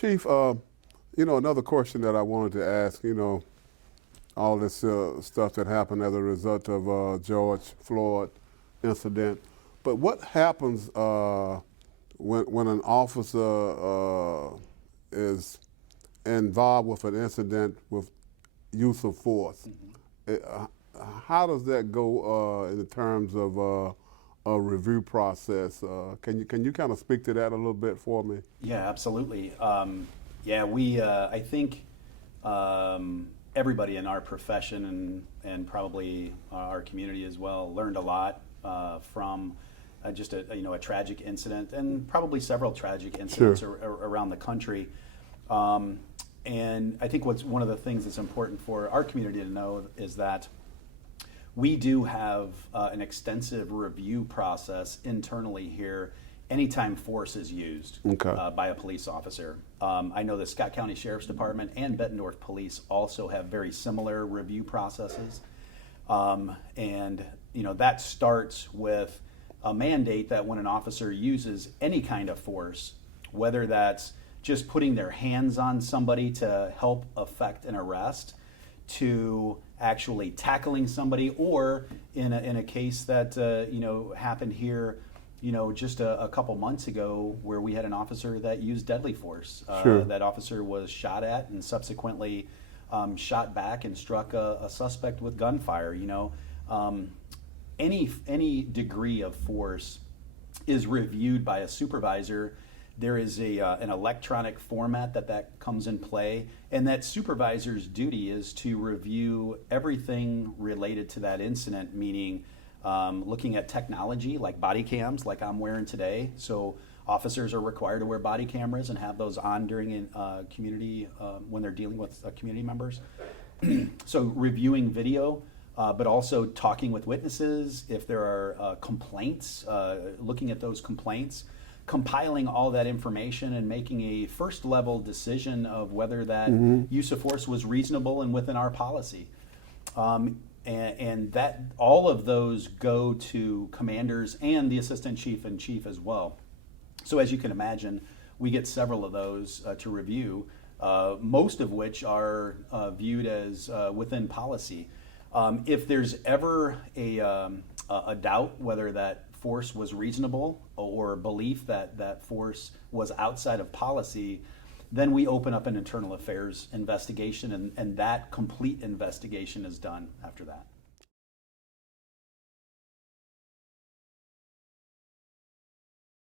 Chief, another question that I wanted to ask, all this stuff that happened as a result of George Floyd incident. But what happens when an officer is involved with an incident with use of force? How does that go in terms of a review process? Can you kind of speak to that a little bit for me? Yeah, absolutely. I think everybody in our profession and probably our community as well learned a lot from just a tragic incident, and probably several tragic incidents around the country. And I think one of the things that's important for our community to know is that we do have an extensive review process internally here anytime force is used by a police officer. I know the Scott County Sheriff's Department and Bettendorf Police also have very similar review processes. And that starts with a mandate that when an officer uses any kind of force, whether that's just putting their hands on somebody to help effect an arrest, to actually tackling somebody, or in a case that happened here just a couple months ago, where we had an officer that used deadly force. That officer was shot at and subsequently shot back and struck a suspect with gunfire. Any degree of force is reviewed by a supervisor. There is an electronic format that comes in play, and that supervisor's duty is to review everything related to that incident, meaning looking at technology like body cams, like I'm wearing today. So officers are required to wear body cameras and have those on during community when they're dealing with community members. So reviewing video, but also talking with witnesses if there are complaints, looking at those complaints, compiling all that information and making a first level decision of whether that use of force was reasonable and within our policy. And that all of those go to commanders and the assistant chief and chief as well. So as you can imagine, we get several of those to review, most of which are viewed as within policy. If there's ever a doubt whether that force was reasonable or belief that force was outside of policy, then we open up an internal affairs investigation, and that complete investigation is done after that.